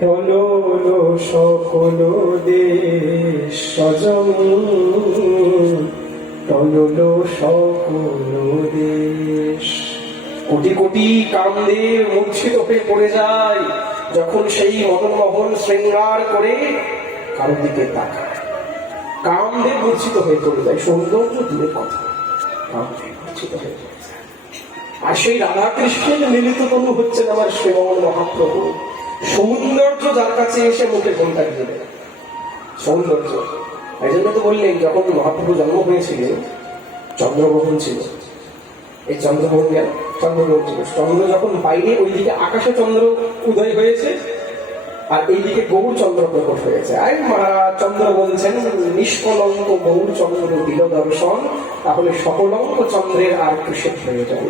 টললো সকল দেশ সজন, টললো সকল দেশ। কোটি কোটি কামদেব মূর্ছিত হয়ে পড়ে যায় যখন সেই মদনমোহন শৃঙ্গার করে কারোর দিকে তাকায়। কামদেব মূর্ছিত হয়ে পড়ে যায়, সৌন্দর্য দূরের কথা, কামদেব মূর্ছিত হয়ে পড়ে যায়। আর সেই রাধা কৃষ্ণের মিলিত তনু হচ্ছেন আমার শ্রীমন মহাপ্রভু। সৌন্দর্য যার কাছে এসে মুখে ঘন্টা দিয়ে দেয়, সৌন্দর্য। এই জন্য তো বললেন যখন মহাপ্রভু জন্ম হয়েছিলেন চন্দ্রগ্রহণ ছিল, এই চন্দ্রগ্রহণ গেল, চন্দ্রগ্রহণ ছিল, চন্দ্র যখন বাইরে ওইদিকে আকাশে চন্দ্র উদয় হয়েছে আর এইদিকে গৌর চন্দ্র প্রকট হয়েছে। আর মহারাজ চন্দ্র বলছেন নিষ্কলঙ্ক গৌর চন্দ্র দিল দর্শন, তাহলে সকলঙ্ক চন্দ্রের আর কিসের প্রয়োজন?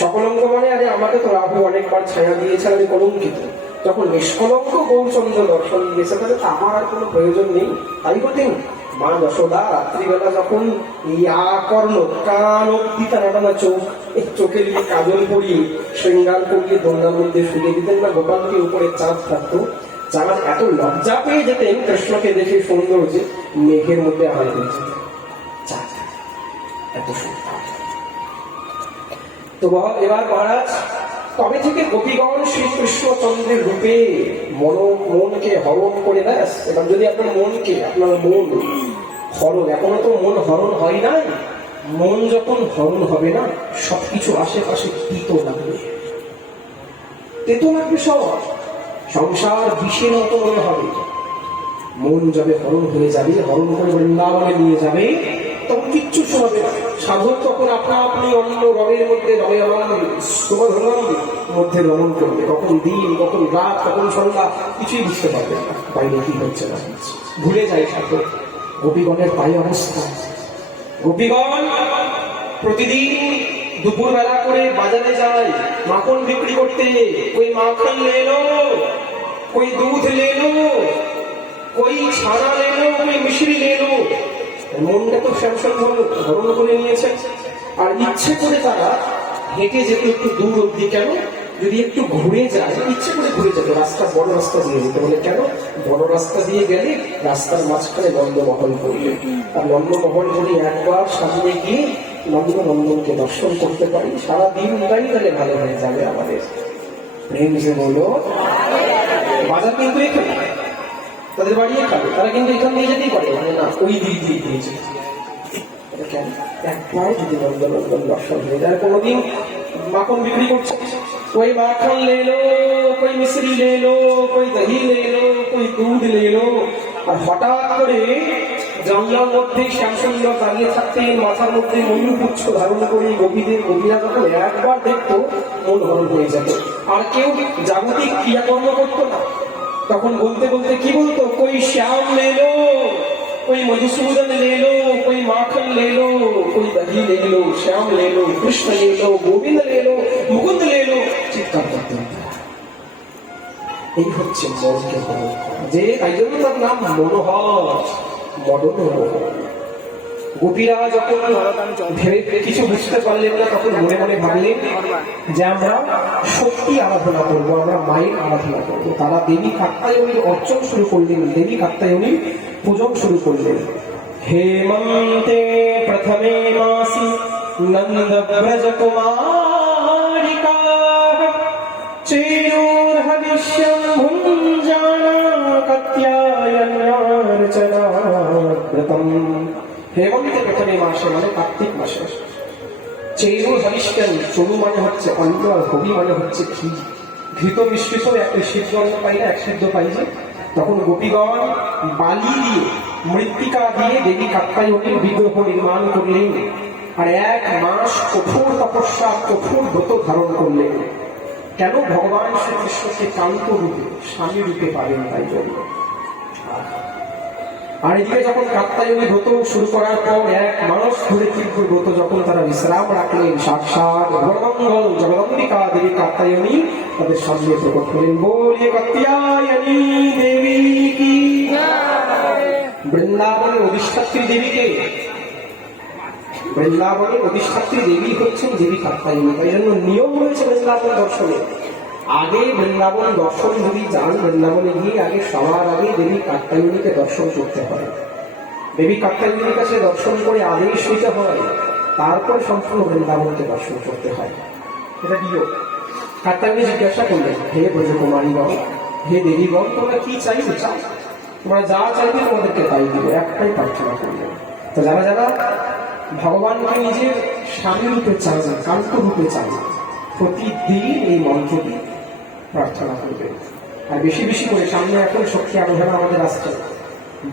সকলঙ্ক মানে আরে আমাকে তো রাহু অনেকবার ছায়া দিয়েছে, আমি কলঙ্কিত। যখন নিষ্কলঙ্ক গৌরচন্দ্র দর্শন দিয়েছে তাহলে আমার আর কোনো প্রয়োজন নেই। তাই বটেন মা যশোদা রাত্রিবেলা যখন কর্ণ কান অব্দি টানা চোখ, এই চোখে দিয়ে কাজল পরিয়ে শৃঙ্গার করিয়ে দোলনার মধ্যে শুয়ে দিতেন না, গোপালকে উপরে চাঁদ থাকতো, চাঁদ এত লজ্জা পেয়ে যেতেন কৃষ্ণকে দেখে সৌন্দর্যে মেঘের মধ্যে আড়াল হয়ে যেতেন, চাঁদ এত সুন্দর। তো এবার মহারাজ তবে থেকে গোপীগণ শ্রীকৃষ্ণচন্দ্রের রূপে মনকে হরণ করে দেয়। এবার যদি আপনার মনকে, আপনার মন হরণ, এখনো তো মন হরণ হয় নাই, মন যখন হরণ হবে না সবকিছু আশেপাশে তিতো লাগবে, তেতো লাগবে, সব সংসার বিষের মতো মনে হবে। মন যাবে হরণ হয়ে যাবে, হরণ করে বৃন্দাবনে নিয়ে যাবে, তখন কিচ্ছু শোনাবে না। সাধক তখন আপনা আপনি অন্য রবের মধ্যে মধ্যে রমণ করবে, কখন দিন কখন রাত কখন সন্ধ্যা কিছুই বুঝতে পারবে না, বাইরে কি হচ্ছে না ভুলে যায় সাধক। গোপীগণের পায়ে অবস্থা, গোপীগণ প্রতিদিন দুপুর বেলা করে বাজারে যায় মাখন বিক্রি করতে, ওই মাখন লেলো, ওই দুধ লেলো, ওই ছানা লেলো, ওই মিশ্রি লেলো। মনটা তো শ্যামসন ধরন করে নিয়েছে, আর ইচ্ছে করে তারা হেঁটে যেত একটু দূর অব্দি। কেন? যদি একটু ঘুরে যায়, ইচ্ছে করে ঘুরে যেত, রাস্তা বড় রাস্তা দিয়ে যেতে বলে। কেন? বড় রাস্তা দিয়ে গেলে রাস্তার মাঝখানে নন্দমহল করবে, আর নন্দমহল যদি একবার সামনে গিয়ে নন্দনকে দর্শন করতে পারি সারা দিন তাহলে ভালো হয়ে যাবে আমাদের। প্রেম যে বলো বাজার কিন্তু এখানে, তাদের বাড়িয়ে খাবে, তারা কিন্তু এখান দিয়ে যেতেই পারে না, ওই দিক দিয়ে দিয়েছে। কেন? একবার যদি নন্দন দর্শন হয়ে যায়। কোনোদিন মাখন বিক্রি করছে, कोई माखन ले लो, कोई मिश्री ले लो, कोई दही ले लो, कोई दूध ले लो। আর হঠাৎ করে জঙ্গলের মধ্যে শ্যামসুন্দর দাঁড়িয়ে থাকতেন, মাথার মধ্যে ময়ূরপুচ্ছ ধারণ করে গোপীরা যখন একবার দেখতো মন হরণ হয়ে যেত। আর কেউ জাগতিক ক্রিয়াকর্ম করতো না, তখন বলতে বলতে কি বলতো? कोई श्याम ले लो, कोई मधुसूदन ले लो, कोई माखन ले लो, कोई दही ले लो, श्याम ले लो, कृष्ण ले लो, गोविंद ले लो, मुकुंद ले लो। চিৎকার করতে হবে। এই হচ্ছে মনকে হরণ করা, যে তাই জন্য তার নাম মনোহর, মদনমোহন। গোপীরা যখন ভেবে কিছু বুঝতে পারলেন না তখন মনে মনে ভাবলেন যে আমরা শক্তি আরাধনা করবো, আমরা মায়ের আরাধনা করবো। তারা দেবী কাত্যায়নীর অর্চন শুরু করলেন, দেবী কাত্যায়নীর পূজন শুরু করলেন। হেমন্তে প্রথমে মাসি নন্দ ব্রজ কুমারিকা চেয়োর্হবিষ্যং ভুঞ্জানা কাত্যায়ন্যার্চনাব্রতম। হেমন্তে প্রথমে মাসে মানে কার্তিক মাসে। চেরু হরিষ্ঠেন, চরু মানে হচ্ছে অন্ন, আর হবি মানে হচ্ছে ঘি। ঘৃত মিশ্রিত এক সিদ্ধ অন্ন পাই না, এক সিদ্ধ পাই যে। তখন গোপীগণ বালি দিয়ে, মৃত্তিকা দিয়ে দেবী কাত্যায়নীর বিগ্রহ নির্মাণ করলেন, আর 1 মাস কঠোর তপস্যা, কঠোর ব্রত ধারণ করলেন। কেন? ভগবান শ্রীকৃষ্ণকে কান্ত রূপে, স্বামী রূপে পাবেন, তাই জন্য। আর এদিকে যখন কাত্যায়নী ব্রত শুরু করার পর 1 মাস ধরে তীব্র ব্রত যখন তারা বিশ্রাম রাখলেন, সাক্ষাৎ ভগবঙ্গল জগদম্বিকা দেবী কাত্যায়নী তাদের সামনে প্রকট হলেন। বলিয়ে কাত্যায়নী দেবী কি জয়। বৃন্দাবনের অধিষ্ঠাত্রী দেবীকে, বৃন্দাবনের অধিষ্ঠাত্রী দেবী হচ্ছেন দেবী কাত্যায়নী। তাই জন্য নিয়ম রয়েছে বৃন্দাবন দর্শনে, আগে বৃন্দাবন দর্শন যদি যান, বৃন্দাবনে গিয়ে আগে সবার আগে দেবী কাত্যায়নীকে দর্শন করতে হয়। দেবী কাত্যায়নীর কাছে দর্শন করে আদেশ নিতে হয়, তারপর সম্পূর্ণ বৃন্দাবনকে দর্শন করতে হয়। এটা নিয়ম। কাত্যায়নী জিজ্ঞাসা করলেন, হে ব্রজকুমারীগণ, হে দেবীগণ, তোমরা কি চাইবে? চাও, তোমরা যা চাইবে তোমাদেরকে তাই দিবে, একটাই প্রার্থনা করলেন। তো যারা যারা ভগবানকে নিজের স্বামী রূপে চান, কান্ত রূপে চান, প্রতিদিন এই মন্ত্রটি প্রার্থনা করবে। আর বেশি বেশি করে, সামনে এখন শক্তি আরাধনা আমাদের আসছে,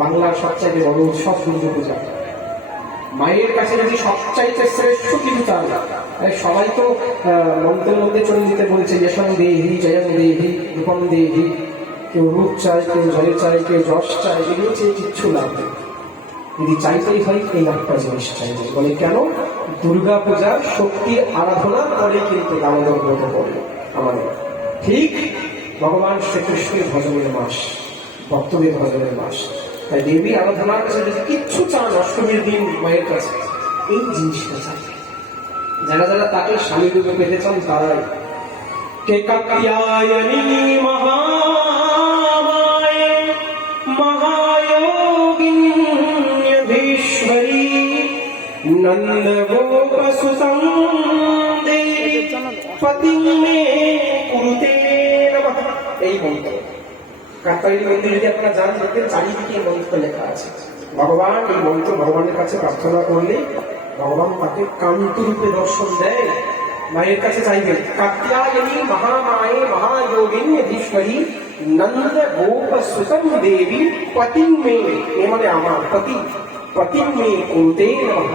বাংলার সবচাইতে বড় উৎসব দুর্গা পূজা। মায়ের কাছে যদি সবচাইতে শ্রেষ্ঠ কিছু চান, সবাই তো মন্ত্রের মধ্যে চলে যেতে বলছে, যশং দেহি, জয়ং দেহি, রূপম দেহি, কেউ রূপ চায়, কেউ জয় চায়, কেউ যশ চায়, এগুলো চেয়ে কিচ্ছু লাভ নেই। যদি চাইতেই হয় এই একটা জিনিস চাইবে। বলে কেন? দুর্গা পূজার শক্তির আরাধনার পরে কিন্তু দামোদর ব্রত পড়ে আমাদের। ঠিক ভগবান শ্রীকৃষ্ণের ভজনের মাস, ভক্তদের ভজনের মাস। তাই দেবী আরাধনার কাছে যদি কিচ্ছু চান অষ্টমীর দিন মায়ের কাছে, এই জিনিসটা চান। যারা যারা তাকে স্বামী রূপে পেতে চান তারাই। কে কাত্যায়নী মহামায়ে মহায়োগিন্যধীশ্বরী নন্দ গোপসুতং দেবী পতিং মে কুরুতে নমঃ। এই মন্ত্র কাত্যায়নী মন্দিরে যদি আপনারা যান, দেখবেন চারিদিকে এই মন্ত্র লেখা আছে। ভগবান এই মন্ত্র ভগবানের কাছে প্রার্থনা করলে ভগবান তাকে কান্ত রূপে দর্শন দেয়। মায়ের কাছে চাইবেন, কাত্যায়নী মহামায়ে মহাযোগিন্যধীশ্বরী নন্দ গোপসুতং দেবী পতিং মে, এ মানে আমার পতি, পতিং মে কুরুতে নমঃ,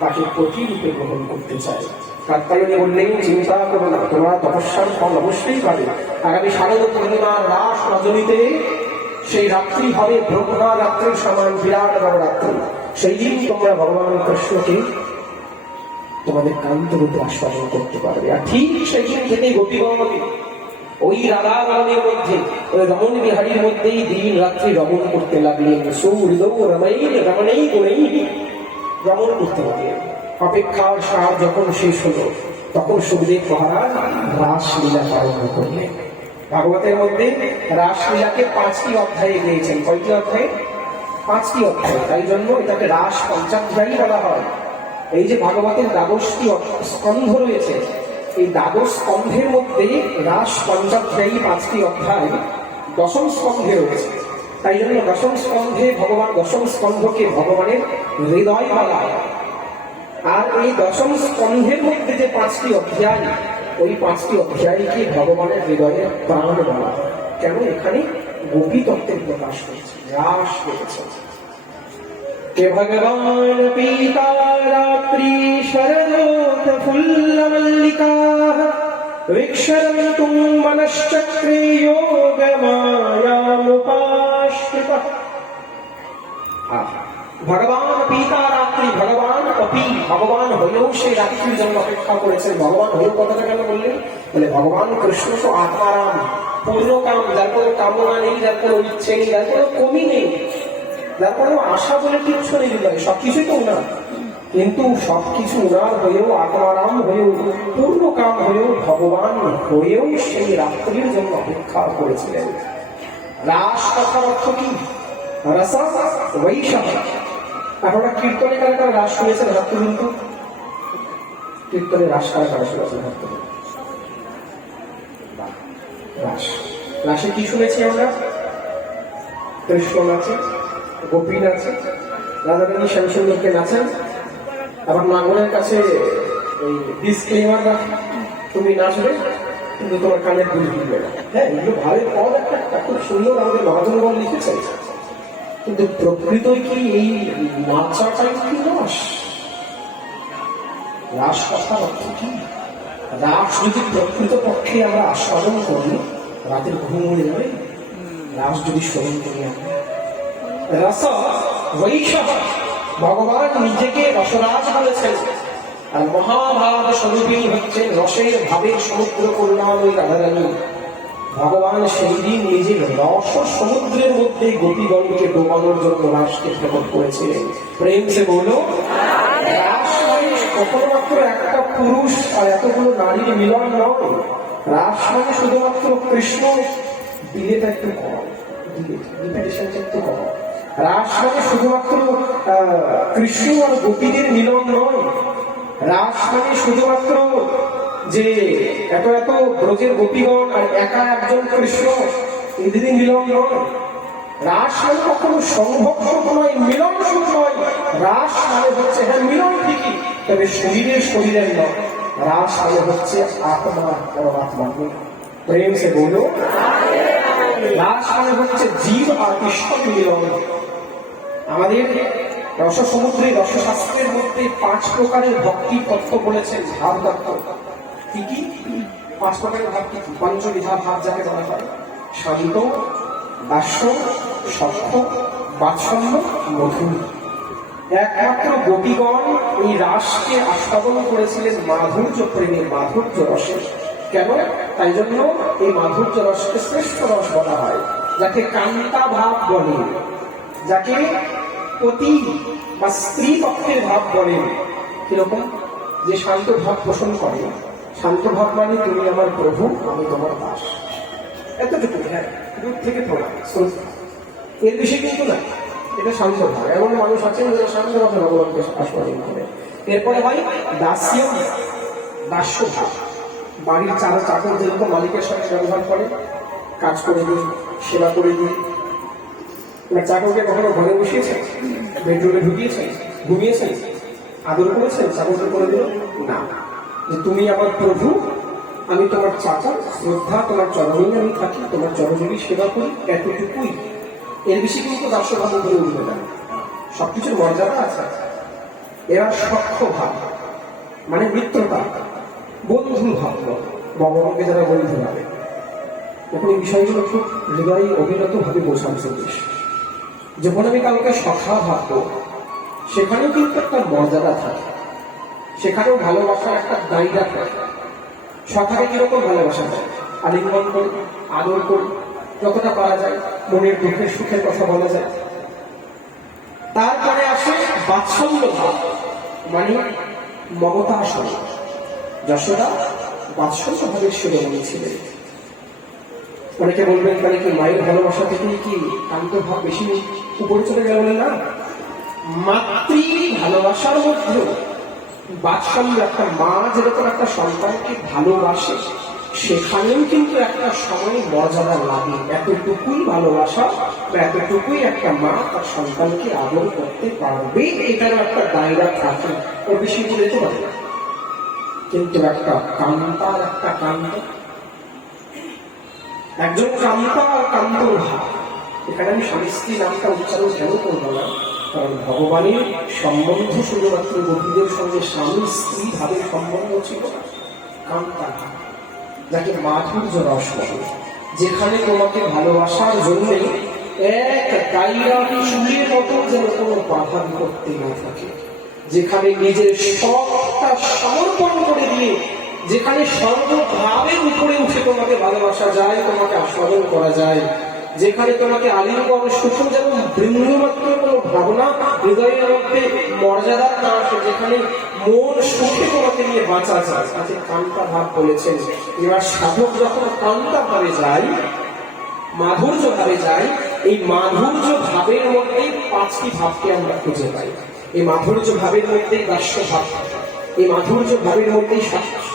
তাকে পতি রূপে গ্রহণ করতে চায়। কাত্যায়নী বললেন, চিন্তা করো না, তোমরা তপস্যার ফল অবশ্যই পাবে। আগামী শারদ পূর্ণিমার রাস রজনীতে সেই রাত্রি হবে ব্রহ্মা রাত্রির সমান বিরাট বড় রাত্রি। সেই দিন তোমরা ভগবান কৃষ্ণকে তোমাদের কান্ত রূপে আস্বাদন করতে পারবে। আর ঠিক সেই দিন থেকে গোপীগণ ওই রাধা রমণের মধ্যে, ওই রমণ বিহারীর মধ্যেই দিন রাত্রি রমণ করতে লাগলেন। সুহৃদৌ রমণেই রমণেই গুণেই রমণ করতে লাগলেন। অপেক্ষার সার যখন শেষ হলো, তখন সুখদেব মহারাজ রাসলীলা আরম্ভ করলেন। ভাগবতের মধ্যে রাসলীলাকে 5টি অধ্যায়ে দিয়েছেন। কয়টি অধ্যায়ে? 5টি অধ্যায়। তাই জন্য এটাকে রাস পঞ্চাধ্যায়ী বলা হয়। এই যে ভাগবতের 12টি স্কন্ধ রয়েছে, এই 12 স্কন্ধের মধ্যে রাস পঞ্চাধ্যায়ী 5টি অধ্যায় 10ম স্কন্ধে রয়েছে। তাই জন্য 10ম স্কন্ধে ভগবান, 10ম স্কন্ধকে ভগবানের হৃদয় বলা হয়। আর এই 10ম স্কন্ধের মধ্যে যে 5টি অধ্যায়, ওই 5টি অধ্যায়কে ভগবানের হৃদয়ের প্রাণ বলা হয়। কেন? এখানে গোপী তত্ত্বের প্রকাশ হয়েছে, রাস হয়েছে। কে ভগবান পিতা রাত্রি শরদোত ফুল্ল মল্লিকা বিক্ষরন্তুম মনশ্চক্রে যোগ মায়ামুপাশ্রিতঃ। ভগবান পিতা রাত্রি, ভগবান অপি, ভগবান হয়েও সেই রাত্রির জন্য অপেক্ষা করেছেন। ভগবান হয়েও কথাটা কেন বললেন? বলে ভগবান কৃষ্ণ তো আত্মারাম, পূর্ণকাম, যার কোনো কামনা নেই, যার কোনো ইচ্ছে নেই, যার কোনো কমি নেই, যার কোনো আশা বলে কিচ্ছু নেই। সবকিছুই তো উনার, কিন্তু সবকিছু উনার হয়েও, আত্মারাম হয়েও, পূর্ণকাম হয়েও, ভগবান হয়েও সেই রাত্রির জন্য অপেক্ষা করেছিলেন। রাস কথার অর্থ কি? রসা বৈশাখ। আপনারা কীর্তনে কারা কারা রাস শুনেছেন? হাত তুলুন তো। কীর্তনে রাস কারা কারা শুনেছেন? হাত তুলুন। রাস, রাসে কি শুনেছি আমরা? কৃষ্ণ নাচে, গোপী নাচে, রাজা রানী শ্যামসুন্দরকে নাচেন। আবার নাঙ্গলের কাছে এই ডিসক্লেমার রাখে, তুমি নাচবে কিন্তু তোমার কানের দুল দিবে না। হ্যাঁ, এগুলো ভালো পদ, একটা খুব সুন্দর আমাদের মহাজনগণ লিখেছেন। কিন্তু প্রকৃতই কি এই নাচাটাই কি রাস? রাস কথার অর্থ কি? রাস যদি প্রকৃত পক্ষে আমরা আস্বাদন করি, রাতের ঘুম উড়ে যাবে। রাস যদি স্মরণ করি আমরা, রস বৈশাখ, ভগবান নিজেকে রসরাজ বলেছেন। আর মহাভাব স্বরূপী হচ্ছেন রসের ভাবের সমুদ্র করুণাময়ী রাধারানী। ভগবান সেই দিন নিজের রস সমুদ্রের মধ্যে গোপীগণকে ডোবানোর জন্য রাসকে প্রকট করেছিলেন। প্রেম সে বলো, রাস কখনো মাত্র একটা পুরুষ আর এতগুলো নারীর মিলন নয়। রাস মানে শুধুমাত্র কৃষ্ণ, বিলেটা একটু কম, ডিভিডেশনটা একটু কম। রাস মানে শুধুমাত্র কৃষ্ণ আর গোপীদের মিলন নয়। রাস মানে শুধুমাত্র যে এত এত ব্রজের গোপীগণ আর একা একজন কৃষ্ণ এদের মিলন নয়। রাস মানে কখনো সংভোগ নয়, মিলন শুধু নয়। রাস মানে হচ্ছে হ্যাঁ মিলন ঠিকই, তবে শরীরের নয়। রাস মানে হচ্ছে আত্মা পরমাত্মা। প্রেম সে বলো। রাস মানে হচ্ছে জীব আর ঈশ্বর মিলন। আমাদের রস সমুদ্রে রসশাস্ত্রের মধ্যে 5 প্রকারের ভক্তি তত্ত্ব বলেছেন, ভাব তত্ত্ব। কি কি 5 প্রকারের ভাব? কি কি? পঞ্চবিধা ভাব যাকে বলা হয়, শান্ত, দাস্য, সখ্য, বাৎসল্য, মধুর। একমাত্র গোপীগণ এই রাসকে আস্বাদন করেছিলেন মাধুর্য প্রেমে, মাধুর্য রসে। কেন? তাই জন্য এই মাধুর্য রসকে শ্রেষ্ঠ রস বলা হয়, যাকে কান্তা ভাব বলে, যাকে পতি বা স্ত্রী পক্ষের ভাব বলেন। কিরকম? যে শান্ত ভাব পোষণ করে। শান্ত ভাব মানে তুমি আমার প্রভু, আমি তোমার দাস, এতটুকু। হ্যাঁ, দূর থেকে প্রণাম, এর বেশি কিন্তু না। এটা শান্ত ভাব। এমন মানুষ আছেন যারা শান্ত ভাবে ভগবানকে আস্বাদন করে। এরপরে হয় দাস্য, দাস্য ভাব। বাড়ির চাকর যেরকম মালিকের সঙ্গে ব্যবহার করে, কাজ করে দিন, সেবা করে দিন। চাকরকে কখনো ঘরে বসিয়েছেন, বেডরুমে ঢুকিয়েছেন, ঘুমিয়েছেন, আদর করেছেন, চাকরকে করে দিল না। যে তুমি আমার প্রভু, আমি তোমার চাকর, শ্রদ্ধা তোমার চরণেই আমি থাকি, তোমার চরণেরই সেবা করি, এতটুকুই। এর বেশি কিন্তু দাস্যভাব করে উঠবে না। সবকিছুর মর্যাদা আছে। এরা সখ্য ভাব মানে মিত্রতা, বন্ধু ভাব। ভগবানকে যারা বন্ধু ভাবে, এখন এই বিষয়গুলো খুব হৃদয়ে অবিরত ভাবে বোঝানো চলিস। যখন আমি কাউকে সখা ভাববো, সেখানেও কিন্তু একটা মর্যাদা থাকে, সেখানেও ভালোবাসার একটা দায়িত্ব থাকে। সখাকে কিরকম ভালোবাসা যায়? আলিঙ্গন করি, আদর করি, যতটা পারা যায়, মনের দুঃখের সুখের কথা বলা যায়। তারপরে আসে বাৎসল্য ভাব মানে মমতা আসন। যশোদা বাৎসল্য ভাবের শিরোমণি ছিলেন। অনেকে বলবেন তাহলে কি মায়ের ভালোবাসা থেকে কি কান্ত ভাব বেশি উপরে চলে গেল? না, মাতৃ ভালোবাসার মধ্যে বাৎসল্য, একটা মা যেরকম একটা সন্তানকে ভালোবাসে, সেখানেও কিন্তু একটা সময় মর্যাদা লাগে। এতটুকুই ভালোবাসা বা এতটুকুই একটা মা তার সন্তানকে আদর করতে পারবে, এটারও একটা দায়রা থাকে। ও বেশি বলে তো পারে। কিন্তু একটা কান্তার একটা কান্ত, একজন কান্তা আর কান্তর ভাব। এখানে আমি স্বামী স্ত্রী নামটা উচ্চারণ কেন করবো না? কারণ ভগবানের সম্বন্ধ শুধুমাত্র গোপীদের সঙ্গে স্বামী স্ত্রী ভাবের সম্বন্ধ ছিল। কান্তা ভাব, যাকে মাধুর্য রস বলে, যেখানে তোমাকে ভালোবাসার জন্য এক দায়রা চুলের মতো যেন কোনো বাধা বিপত্তি না থাকে, যেখানে নিজের সবটা সমর্পণ করে দিয়ে, যেখানে সর্বভাবের উপরে উঠে তোমাকে ভালোবাসা যায়, তোমাকে আস্বাদন করা যায়, যেখানে তোমাকে আলিঙ্গন সুখ যেন বৃন্দমাত্র কোনো ভাবনা হৃদয়ের মধ্যে মর্যাদা না আসে, যেখানে মন সুখে তোমাকে নিয়ে বাঁচা যায়, তাকে কান্তা ভাব বলেছেন। এবার সাধক যখন কান্তা ভাবে যায়, মাধুর্য ভাবে যায়, এই মাধুর্য ভাবের মধ্যেই 5টি ভাবকে আমরা খুঁজে পাই। এই মাধুর্য ভাবের মধ্যেই দাস্য ভাব থাকে, এই মাধুর্য ভাবের মধ্যেই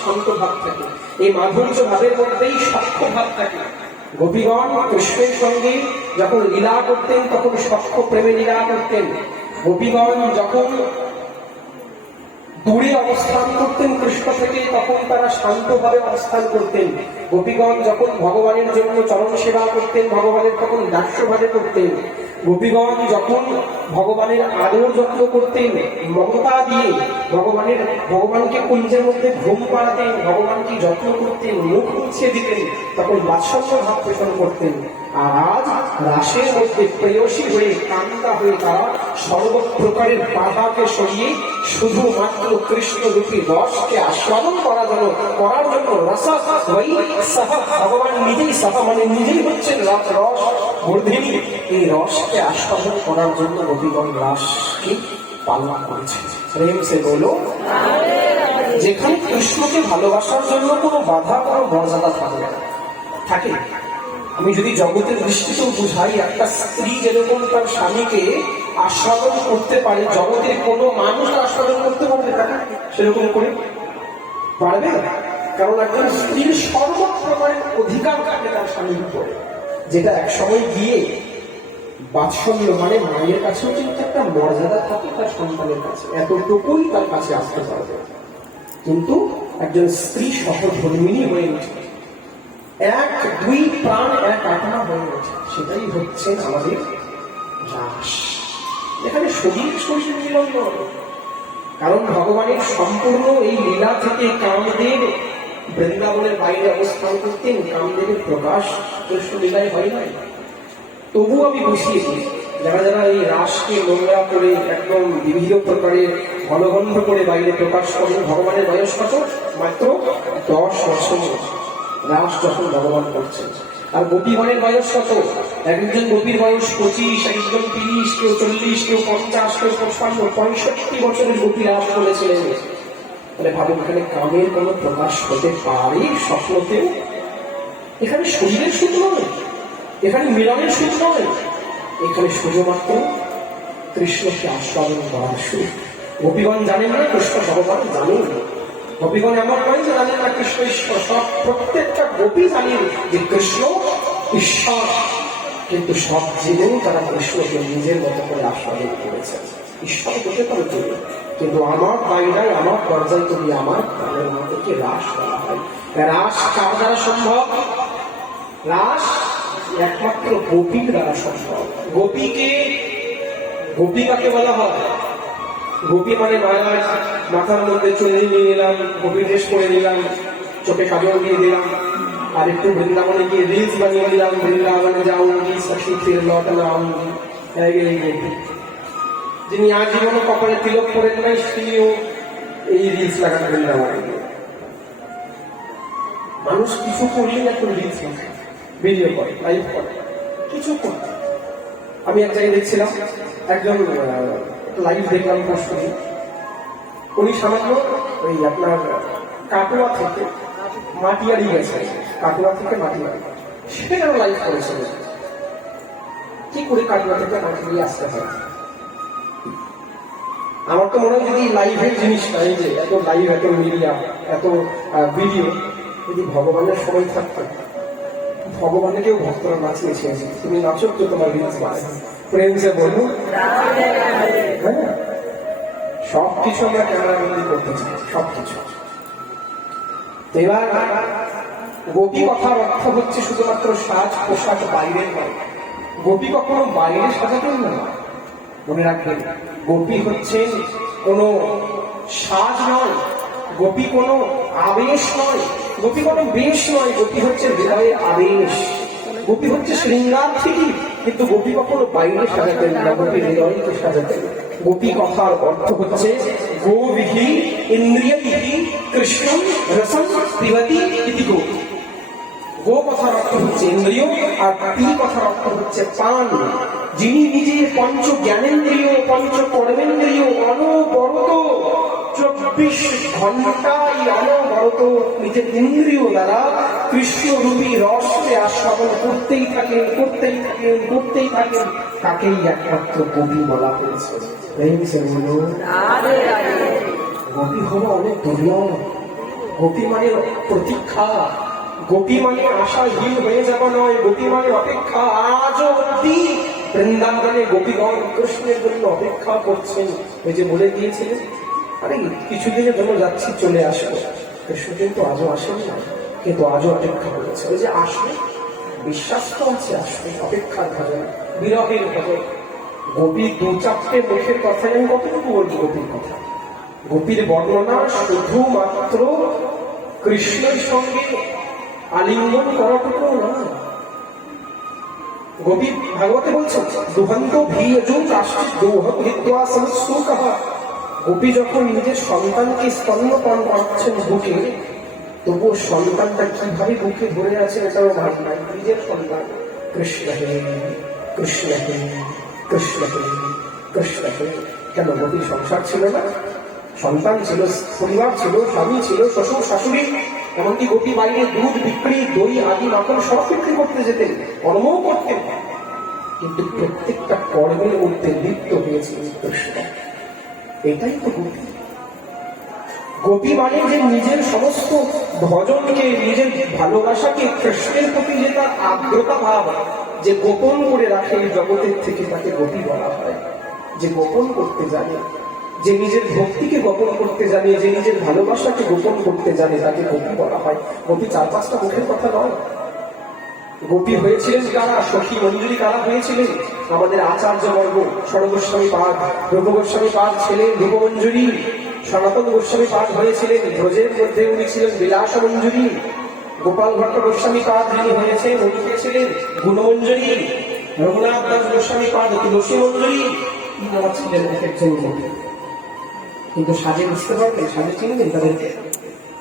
শান্ত ভাব থাকে, এই মাধুর্য ভাবের মধ্যেই সখ্য ভাব থাকে। গোপীগণ কৃষ্ণের সঙ্গে যখন লীলা করতেন তখন সখ্য প্রেমে লীলা করতেন। গোপীগণ যখন দূরে অবস্থান করতেন কৃষ্ণ থেকে, তখন তারা শান্তভাবে অবস্থান করতেন। গোপীগণ যখন ভগবানের জন্য চরণ সেবা করতেন, ভগবানের তখন দাস্যভাবে করতেন। গোপীগণ যখন ভগবানের আদর যত্ন করতেন মমতা দিয়ে, ভগবানকে কুঞ্জের মধ্যে ঘুম পাড়াতেন, ভগবানকে যত্ন করতেন, মুখ মুছিয়ে দিতেন, তখন বাৎসল্য ভাব পোষণ করতেন। আর আজ রাসের মধ্যে প্রেয়সী হয়ে, কান্তা হয়ে তারা সর্বপ্রকারের বাধাকে সরিয়ে শুধুমাত্র কৃষ্ণরূপী রসকে আস্বাদন করার জন্য ভগবান নিজেই সাহা মানে নিজেই হচ্ছেন রস বর্ধিনী। এই রসকে আস্বাদন করার জন্য গোপীগণ রাসকে পালন করেছে। প্রেম সে বলো। যেখানে কৃষ্ণকে ভালোবাসার জন্য কোনো বাধা, কোনো মর্যাদা থাকবে না। থাকে, আমি যদি জগতের দৃষ্টিতেও বুঝাই, একটা স্ত্রী যেরকম তার স্বামীকে আস্বাদন করতে পারে, জগতের কোনো মানুষ আস্বাদন করতে পারবে তাকে সেরকম করে পারবে? কারণ একজন স্ত্রীর সর্বপ্রকারের অধিকার থাকে তার স্বামীর উপরে, যেটা এক সময় গিয়ে বাৎসল্য মানে মায়ের কাছেও কিন্তু একটা মর্যাদা থাকে তার সন্তানের কাছে, এতটুকুই তার কাছে আসতে পারবে। কিন্তু একজন স্ত্রী সহধর্মিণী হয়ে ওঠে, এক দুই প্রাণ এক আত্মা হয়ে ওঠে, সেটাই হচ্ছে আমাদের রাস। এখানে শরীর শরীর মিলন নয়, কারণ ভগবানের সম্পূর্ণ এই লীলা থেকে কামদেব বৃন্দাবনের বাইরে অবস্থান করতেন, কামদেবের প্রকাশ কৃষ্ণ লীলায় হয় নাই। তবু আমি বুঝিয়ে দিই, যারা যারা এই রাসকে নোংরা করে একদম বিবিধ প্রকারের ঘনগন্ধ করে বাইরে প্রকাশ করেন, ভগবানের বয়স কত? মাত্র 10 বছর রাস যখন ভগবান করছেন। আর গোপীগণের বয়স কত? একজন গোপীর বয়স 25, একজন 30, কেউ 40, কেউ 50, কেউ 55, 65 বছরের গোপী রাস করেছিলেন। তাহলে ভাবুন, এখানে কামের কোনো প্রকাশ হতে পারে স্বপ্নতেও? এখানে শরীরের সুখ নয়, এখানে মিলনের সুখ নয়, এখানে শুধুমাত্র কৃষ্ণকে আস্বাদন করার সুখ। গোপীগণ জানেন না কৃষ্ণ ভগবান, জানেন। গোপীগণ এমন নয় যে জানেন না কৃষ্ণ ঈশ্বর, সব প্রত্যেকটা গোপী জানেন যে কৃষ্ণ ঈশ্বর, কিন্তু সব জেনেও তারা কৃষ্ণকে নিজের মতো করে আস্বাদন করেছে। ঈশ্বর হতে পারে তুমি, কিন্তু আমার বাইরায়, আমার পর্যায়ে তুমি আমার প্রাণের মতোকে রাস করা হয়। রাস কার দ্বারা সম্ভব? রাস একমাত্র গোপীর দ্বারা সম্ভব। গোপী কাকে বলা হয়? গোপী মানে মায়ায় মাথার মধ্যে চুনরি নিয়ে নিলাম, গোপী ড্রেস করে নিলাম, চোখে কাজল দিয়ে দিলাম, আর একটু বৃন্দাবনে গিয়ে রিলস বানিয়ে দিলাম, বৃন্দাবনে যাউঙ্গি সখী ফির লট লাউঙ্গি। যিনি আজীবন কপালে তিলক করেন নাই, তিনিও এই রিলস লাগান বৃন্দাবনে। মানুষ কিছু করলেই এখন রিলস লাগায়, ভিডিও করে, লাইভ করে, কিছু করে। আমি এক জায়গায় দেখছিলাম, একজন লাইভ দেখলাম পোস্ট করি, উনি সামান্য ওই আপনার কাটুয়া থেকে মাটিয়ারি গেছে, কাটুয়া থেকে মাটিয়ারি, সেটা যেন লাইভ করেছিল। কি করে কাটুয়া থেকে মাটিয়ারি আসতে হয়? আমার তো মনে হয় যদি লাইভের জিনিসটা, এই যে এত লাইভ, এত মিডিয়া, এত ভিডিও, যদি ভগবানের সময় থাকতো, ভগবানকেও ভক্তরা নাচিয়েছে, তুমি নাচো তো তোমার রিলস বানায়, প্রেম যে বলবো। হ্যাঁ, সবকিছু আমরা ক্যামেরা বন্দি করতে চাই, সবকিছু। এবার গোপী কথার অর্থ হচ্ছে শুধুমাত্র সাজ পোশাক, বাইরের নয়। গোপী কখনো বাইরে সাজাতেন না, মনে রাখবেন। গোপী হচ্ছে কোনো সাজ নয়, গোপী কোনো আবেশ নয়, গোপী কোনো বেশ নয়, গোপী হচ্ছে হৃদয়ের আবেশ, গোপী হচ্ছে শৃঙ্গার ঠিকই, কিন্তু গোপী কখনো বাইরে সাজাতেন না, গোপী হৃদয়কে সাজাতেন। গোপী কথার অর্থ হচ্ছে গোবিহি ইন্দ্রিয়বিহি কৃষ্ণম রসম পিবতি ইতি গো। গো কথার অর্থ হচ্ছে ইন্দ্রিয়, আর পি কথার অর্থ হচ্ছে পান। যিনি নিজের পঞ্চ জ্ঞানেন্দ্রিয়, পঞ্চ কর্মেন্দ্রিয় অনবরত 24 ঘন্টায় অনবরত নিজের ইন্দ্রিয় দ্বারা কৃষ্ণরূপী রসকে আস্বাদন করতেই থাকেন, করতেই থাকেন, করতেই থাকেন, তাকেই একমাত্র গোপী বলা হয়েছে। গোপী হলো অনেক দুর্লভ। গোপী মানে প্রতীক্ষা, গোপী মানে আশাহীন হয়ে যাওয়া নয়, গোপী মানে অপেক্ষা। আজও অব্দি বৃন্দাবনে গোপীগণ কৃষ্ণের জন্য অপেক্ষা করছেন। ওই যে বলে দিয়েছিলেন, আরে কিছুদিনের জন্য যাচ্ছি, চলে আসবো, কৃষ্ণ কিন্তু আজও আসেন না, কিন্তু আজও অপেক্ষা করেছে। ওই যে আসবে, বিশ্বাস তো আছে আসবে, অপেক্ষার ভজন, বিরহের ভজন। গোপীর 2-4টে মুখের কথাই আমি কতটুকু বলবো গোপীর কথা? গোপীর বর্ণনা শুধুমাত্র কৃষ্ণের সঙ্গে আলিঙ্গন করাটুকু না। গোপী ভাগবতে বলছেন, দুহন্ত ভিয়জুম রাষ্ট্র দোহক হিত্বা সংস্তুকঃ। গোপী যখন নিজের সন্তানকে স্তন্যপান করাচ্ছেন বুকে, তবুও সন্তানটা কিভাবে বুকে ধরে আছে এটাও ভাবনা। নিজের সন্তান, কৃষ্ণ হে কৃষ্ণ হে কৃষ্ণ হে কৃষ্ণ হে। কেন গোপীর সংসার ছিল না? সন্তান ছিল, পরিবার ছিল, স্বামী ছিল, শ্বশুর শাশুড়ি, এমনকি গোপী বাইরে দুধ বিক্রি, দই আদি মাখন সব বিক্রি করতে যেতেন, কর্মও করতেন, কিন্তু প্রত্যেকটা কর্মের মধ্যে লিপ্ত হয়েছিলেন কৃষ্ণ। এটাই তো গোপী। গোপী মানে যে নিজের সমস্ত ভজনকে, নিজের ভালোবাসাকে কৃষ্ণের প্রতি যে তার আর্দ্রতা ভাব যে গোপন করে রাখে এই জগতের থেকে, তাকে গোপী বলা হয়। যে গোপন করতে জানে, যে নিজের ভক্তিকে গোপন করতে জানে, যে নিজের ভালোবাসাকে গোপন করতে জানে, তাকে গোপী বলা হয়। গোপী চার পাঁচটা মুখের কথা নয়। গোপী হয়েছিলেন কারা? সখী মঞ্জুরি কারা হয়েছিলেন? আমাদের আচার্য বর্গ, সর্বগোস্বামী পাদ, রূপ গোস্বামী পাদ ছিলেন রূপমঞ্জুরি, সনাতন গোস্বামী পাদ হয়েছিলেন ব্রজের মধ্যে, উনি ছিলেন বিলাস মঞ্জুরি, গোপাল ভট্ট গোস্বামী পাদ যিনি হয়েছেন উনি হয়েছিলেন গুণমঞ্জুরি, রঘুনাথ দাস গোস্বামী পাদ তুলসী মঞ্জুরি, ইনারা ছিলেন এক একজন গোপী। কিন্তু সাজে বুঝতে পারবেন, সাজে চিনবেন তাদেরকে?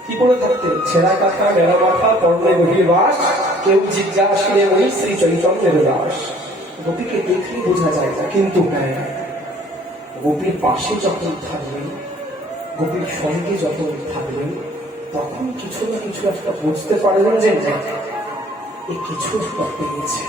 কি করে থাকতেন? ছেঁড়া কাঁথা, মেলা মাথা, পর্ণে বহির্বাস, কেউ জিজ্ঞাসিলেন ওই শ্রী চৈতন্যের দাস। গোপীকে দেখলে বোঝা যায় না, কিন্তু হ্যাঁ, গোপীর পাশে যখন থাকবেন, গোপীর সঙ্গে যখন থাকবেন, তখন কিছু না কিছু একটা বুঝতে পারবেন যে এই কিছু একটা পেয়েছে।